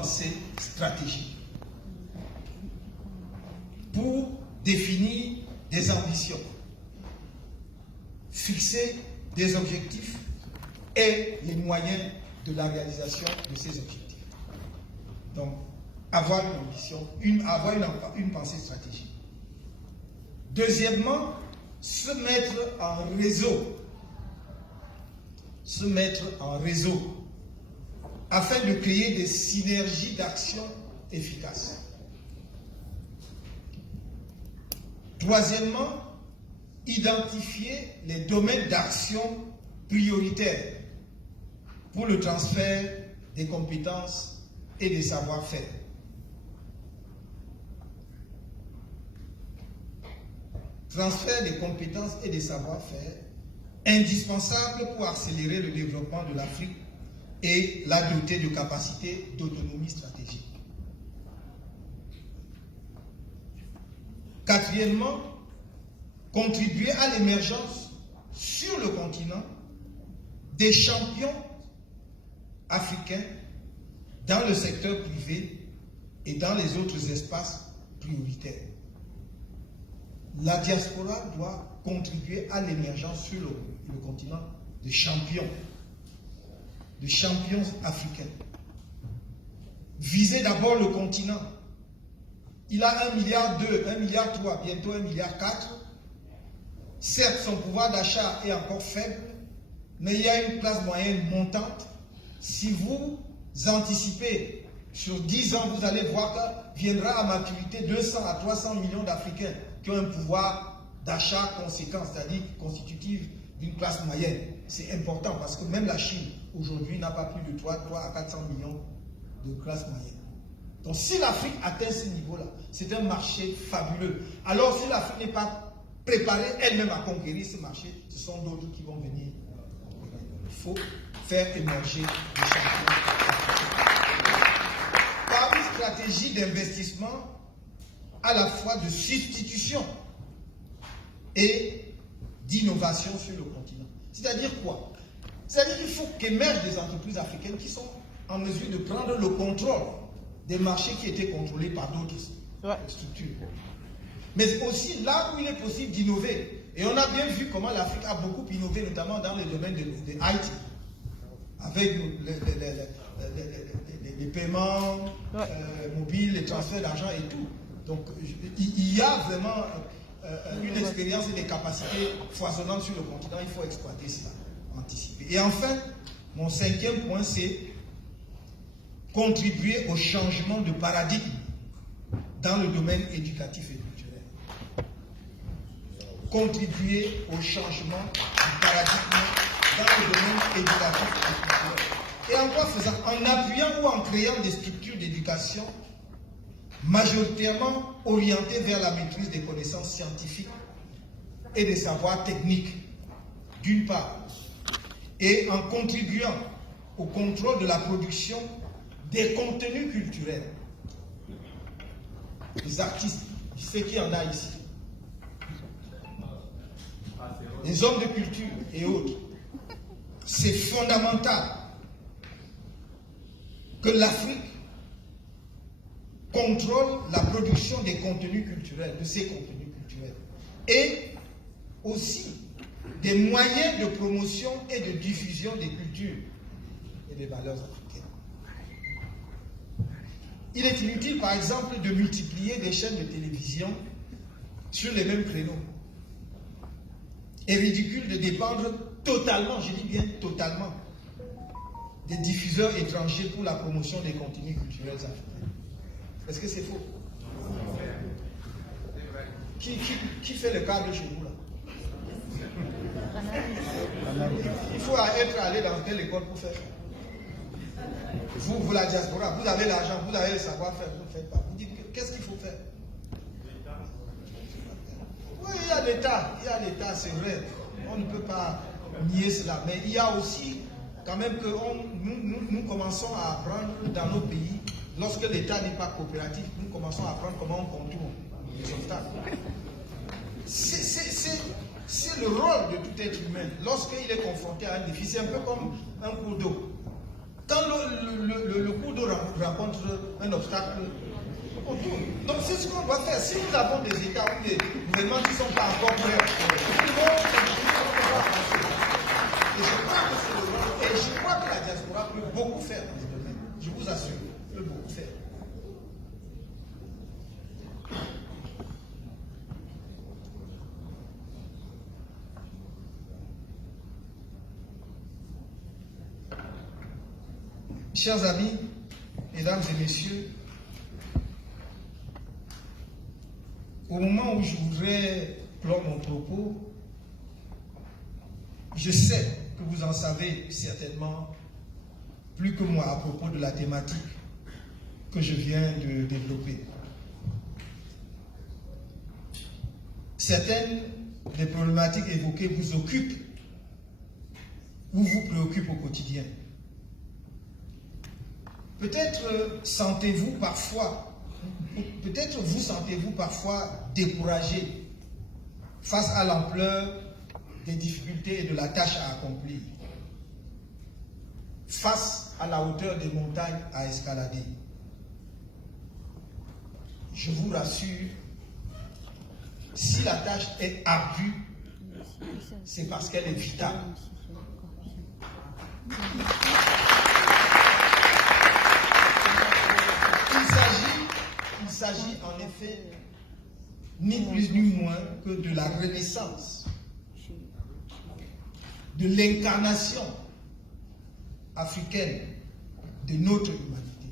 pensée stratégique pour définir des ambitions, fixer des objectifs et les moyens de la réalisation de ces objectifs. Donc, avoir une ambition, avoir une pensée stratégique. Deuxièmement, se mettre en réseau. Se mettre en réseau afin de créer des synergies d'action efficaces. Troisièmement, identifier les domaines d'action prioritaires pour le transfert des compétences et des savoir-faire. Transfert des compétences et des savoir-faire indispensable pour accélérer le développement de l'Afrique et la doter de capacités d'autonomie stratégique. Quatrièmement, contribuer à l'émergence sur le continent des champions africains dans le secteur privé et dans les autres espaces prioritaires. La diaspora doit contribuer à l'émergence sur le continent de champions africains. Viser d'abord le continent. Il a 1,2 milliard, 1,3 milliard, bientôt 1,4 milliard. Certes, son pouvoir d'achat est encore faible, mais il y a une classe moyenne montante. Si vous anticipez sur 10 ans, vous allez voir que viendra à maturité 200 à 300 millions d'Africains qui ont un pouvoir d'achat conséquent, c'est-à-dire constitutif d'une classe moyenne. C'est important parce que même la Chine, aujourd'hui, n'a pas plus de 3 à 400 millions de classe moyenne. Donc si l'Afrique atteint ce niveau-là, c'est un marché fabuleux. Alors si l'Afrique n'est pas préparée elle-même à conquérir ce marché, ce sont d'autres qui vont venir. Il faut faire émerger les champions. Par une stratégie d'investissement à la fois de substitution et d'innovation sur le continent. C'est-à-dire quoi? C'est-à-dire qu'il faut qu'émergent des entreprises africaines qui sont en mesure de prendre le contrôle des marchés qui étaient contrôlés par d'autres structures. Mais aussi là où il est possible d'innover. Et on a bien vu comment l'Afrique a beaucoup innové, notamment dans le domaine de IT, avec les paiements mobiles, les transferts d'argent et tout. Donc il y a vraiment une expérience et des capacités foisonnantes sur le continent. Il faut exploiter cela, anticiper. Et enfin, mon 5e point, c'est contribuer au changement de paradigme dans le domaine éducatif et culturel. Contribuer au changement du paradigme dans le domaine éducatif et culturel. Et en quoi faisant? En appuyant ou en créant des structures d'éducation majoritairement orientées vers la maîtrise des connaissances scientifiques et des savoirs techniques, d'une part, et en contribuant au contrôle de la production des contenus culturels. Les artistes, je sais qu'il y en a ici, les hommes de culture et autres. C'est fondamental que l'Afrique contrôle la production des contenus culturels, de ces contenus culturels, et aussi des moyens de promotion et de diffusion des cultures et des valeurs africaines. Il est inutile, par exemple, de multiplier des chaînes de télévision sur les mêmes créneaux. Et ridicule de dépendre totalement, je dis bien totalement, des diffuseurs étrangers pour la promotion des contenus culturels africains. Est-ce que c'est faux? Qui fait le cadre chez vous là? Il faut être allé dans quelle école pour faire ça? Vous la diaspora, vous avez l'argent, vous avez le savoir-faire, vous ne faites pas. Vous dites, qu'est-ce qu'il faut faire? Oui, il y a l'État, c'est vrai. On ne peut pas nier cela. Mais il y a aussi, quand même, que nous commençons à apprendre dans nos pays, lorsque l'État n'est pas coopératif, nous commençons à apprendre comment on contourne les obstacles. C'est le rôle de tout être humain. Lorsqu'il est confronté à un défi, c'est un peu comme un cours d'eau. Quand le cours d'eau rencontre un obstacle, on tourne. Donc c'est ce qu'on doit faire. Si nous avons des États ou des gouvernements qui ne sont pas encore prêts, et je crois que la diaspora peut beaucoup faire dans ce domaine. Je vous assure, peut beaucoup faire. Chers amis, mesdames et messieurs, au moment où je voudrais clore mon propos, je sais que vous en savez certainement plus que moi à propos de la thématique que je viens de développer. Certaines des problématiques évoquées vous occupent ou vous préoccupent au quotidien. Peut-être sentez-vous parfois découragé face à l'ampleur des difficultés et de la tâche à accomplir, face à la hauteur des montagnes à escalader. Je vous rassure, si la tâche est ardue, c'est parce qu'elle est vitale. Il s'agit en effet ni plus ni moins que de la renaissance, de l'incarnation africaine de notre humanité.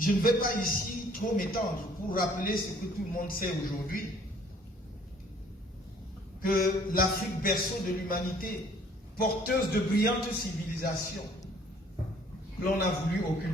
Je ne vais pas ici trop m'étendre pour rappeler ce que tout le monde sait aujourd'hui, que l'Afrique, berceau de l'humanité, porteuse de brillantes civilisations, l'on a voulu occulter.